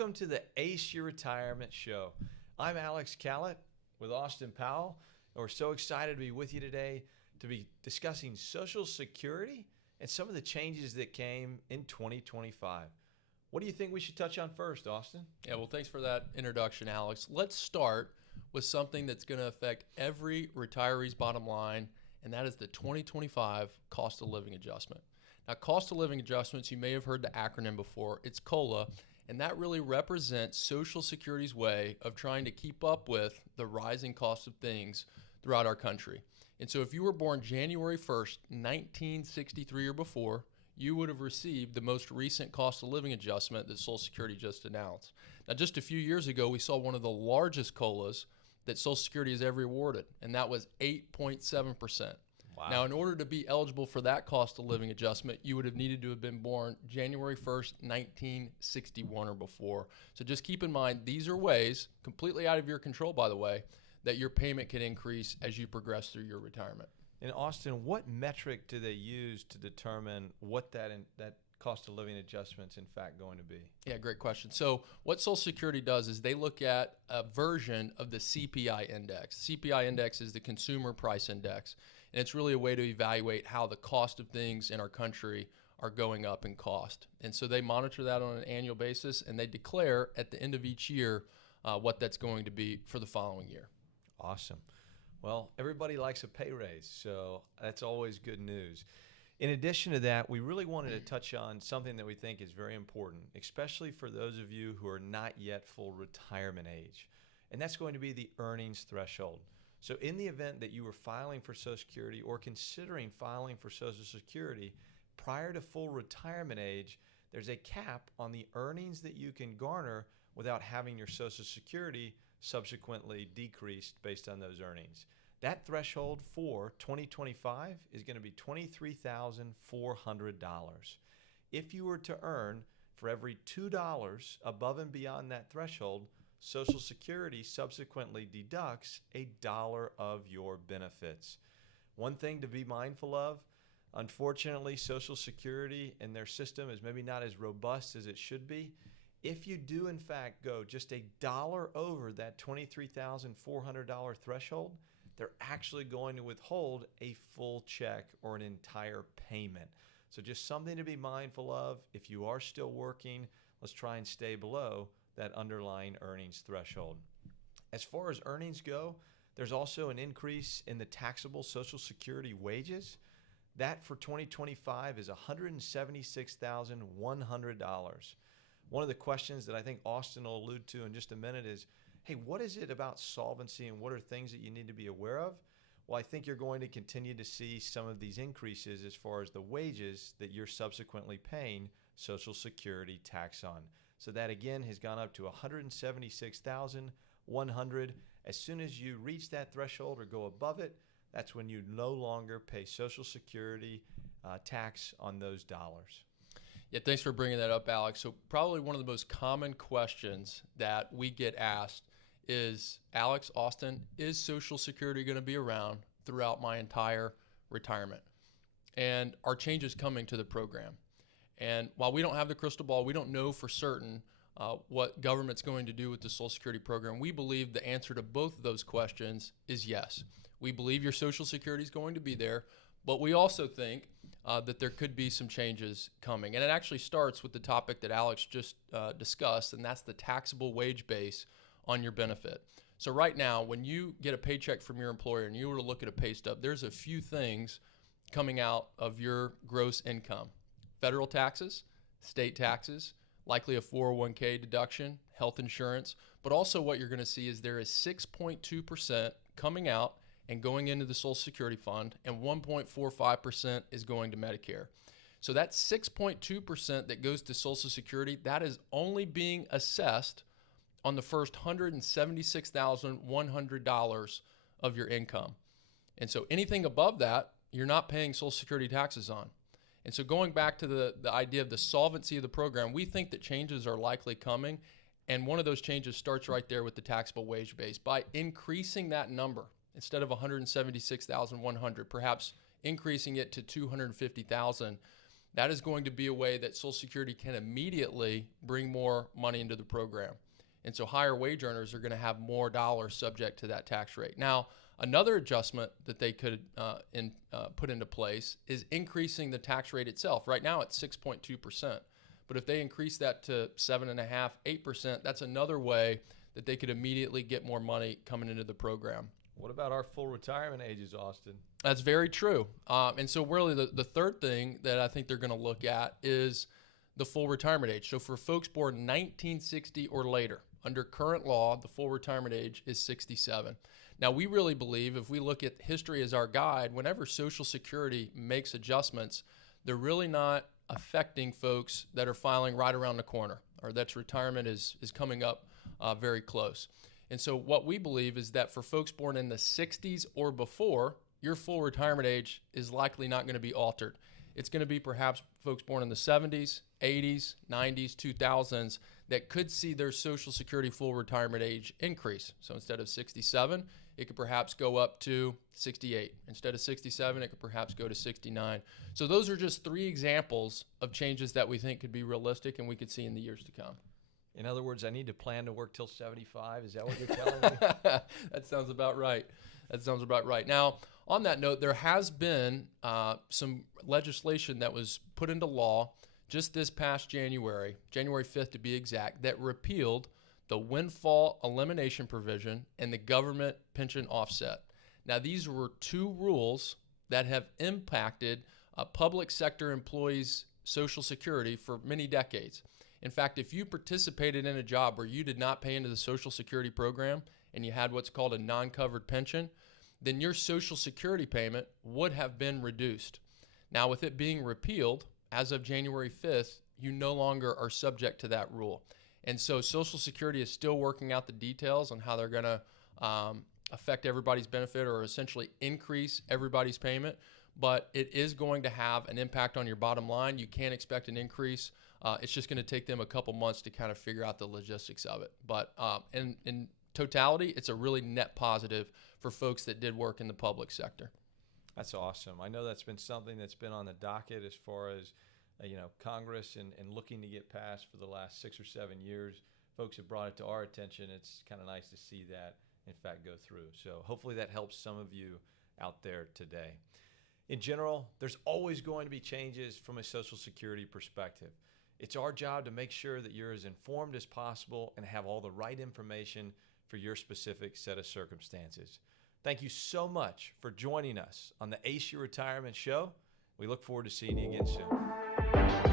Welcome to the Ace Your Retirement Show. I'm Alex Callett with Austin Powell, and we're so excited to be with you today to be discussing Social Security and some of the changes that came in 2025. What do you think we should touch on first, Austin? Yeah, well, thanks for that introduction, Alex. Let's start with something that's going to affect every retiree's bottom line, and that is the 2025 cost of living adjustment. Now, cost of living adjustments, you may have heard the acronym before. It's COLA, and that really represents Social Security's way of trying to keep up with the rising cost of things throughout our country. And so if you were born January 1st, 1963 or before, you would have received the most recent cost of living adjustment that Social Security just announced. Now, just a few years ago, we saw one of the largest COLAs that Social Security has ever awarded, and that was 8.7%. Wow. Now, in order to be eligible for that cost of living adjustment, you would have needed to have been born January 1st, 1961 or before. So just keep in mind, these are ways, completely out of your control, by the way, that your payment can increase as you progress through your retirement. And Austin, what metric do they use to determine what that cost of living adjustment's in fact going to be? Yeah, great question. So what Social Security does is they look at a version of the CPI index. CPI index is the Consumer Price Index, and it's really a way to evaluate how the cost of things in our country are going up in cost. And so they monitor that on an annual basis, and they declare at the end of each year what that's going to be for the following year. Awesome. Well, everybody likes a pay raise, so that's always good news. In addition to that, we really wanted to touch on something that we think is very important, especially for those of you who are not yet full retirement age, and that's going to be the earnings threshold. So in the event that you were filing for Social Security or considering filing for Social Security prior to full retirement age, there's a cap on the earnings that you can garner without having your Social Security subsequently decreased based on those earnings. That threshold for 2025 is going to be $23,400. If you were to earn for every $2 above and beyond that threshold, Social Security subsequently deducts $1 of your benefits. One thing to be mindful of, unfortunately, Social Security and their system is maybe not as robust as it should be. If you do, in fact, go just $1 over that $23,400 threshold, they're actually going to withhold a full check or an entire payment. So just something to be mindful of. If you are still working, let's try and stay below that underlying earnings threshold. As far as earnings go, there's also an increase in the taxable Social Security wages. That for 2025 is $176,100. One of the questions that I think Austin will allude to in just a minute is, hey, what is it about solvency and what are things that you need to be aware of? Well, I think you're going to continue to see some of these increases as far as the wages that you're subsequently paying Social Security tax on. So that again has gone up to $176,100. As soon as you reach that threshold or go above it, that's when you no longer pay Social Security tax on those dollars. Yeah, thanks for bringing that up, Alex. So probably one of the most common questions that we get asked is, Alex, Austin, is Social Security going to be around throughout my entire retirement? And are changes coming to the program? And while we don't have the crystal ball, we don't know for certain what government's going to do with the Social Security program. We believe the answer to both of those questions is yes. We believe your Social Security is going to be there, but we also think that there could be some changes coming. And it actually starts with the topic that Alex just discussed, and that's the taxable wage base on your benefit. So right now, when you get a paycheck from your employer and you were to look at a pay stub, there's a few things coming out of your gross income. Federal taxes, state taxes, likely a 401k deduction, health insurance, but also what you're going to see is there is 6.2% coming out and going into the Social Security fund, and 1.45% is going to Medicare. So that 6.2% that goes to Social Security, that is only being assessed on the first $176,100 of your income. And so anything above that, you're not paying Social Security taxes on. And so going back to the idea of the solvency of the program, we think that changes are likely coming. And one of those changes starts right there with the taxable wage base. By increasing that number, instead of $176,100, perhaps increasing it to $250,000, that is going to be a way that Social Security can immediately bring more money into the program. And so higher wage earners are going to have more dollars subject to that tax rate. Now, another adjustment that they could put into place is increasing the tax rate itself. Right now it's 6.2%. But if they increase that to 7.5%, 8%, that's another way that they could immediately get more money coming into the program. What about our full retirement ages, Austin? That's very true. And so really the third thing that I think they're going to look at is the full retirement age. So for folks born 1960 or later, under current law, the full retirement age is 67. Now, we really believe, if we look at history as our guide, whenever Social Security makes adjustments, they're really not affecting folks that are filing right around the corner, or that's retirement is coming up very close. And so what we believe is that for folks born in the 60s or before, your full retirement age is likely not going to be altered. It's going to be perhaps folks born in the 70s, 80s, 90s, 2000s that could see their Social Security full retirement age increase. So instead of 67, it could perhaps go up to 68. Instead of 67, it could perhaps go to 69. So those are just three examples of changes that we think could be realistic and we could see in the years to come. In other words, I need to plan to work till 75. Is that what you're telling me? That sounds about right. That sounds about right. Now, on that note, there has been some legislation that was put into law just this past January 5th to be exact, that repealed the windfall elimination provision and the government pension offset. Now, these were two rules that have impacted public sector employees' Social Security for many decades. In fact, if you participated in a job where you did not pay into the Social Security program and you had what's called a non-covered pension, then your Social Security payment would have been reduced. Now, with it being repealed, as of January 5th, you no longer are subject to that rule. And so Social Security is still working out the details on how they're going to affect everybody's benefit, or essentially increase everybody's payment. But it is going to have an impact on your bottom line. You can't expect an increase. It's just going to take them a couple months to kind of figure out the logistics of it. But in totality, it's a really net positive for folks that did work in the public sector. That's awesome. I know that's been something that's been on the docket as far as Congress and looking to get passed for the last 6 or 7 years. Folks have brought it to our attention. It's kind of nice to see that, in fact, go through. So hopefully that helps some of you out there today. In general, there's always going to be changes from a Social Security perspective. It's our job to make sure that you're as informed as possible and have all the right information for your specific set of circumstances. Thank you so much for joining us on the Ace Your Retirement Show. We look forward to seeing you again soon.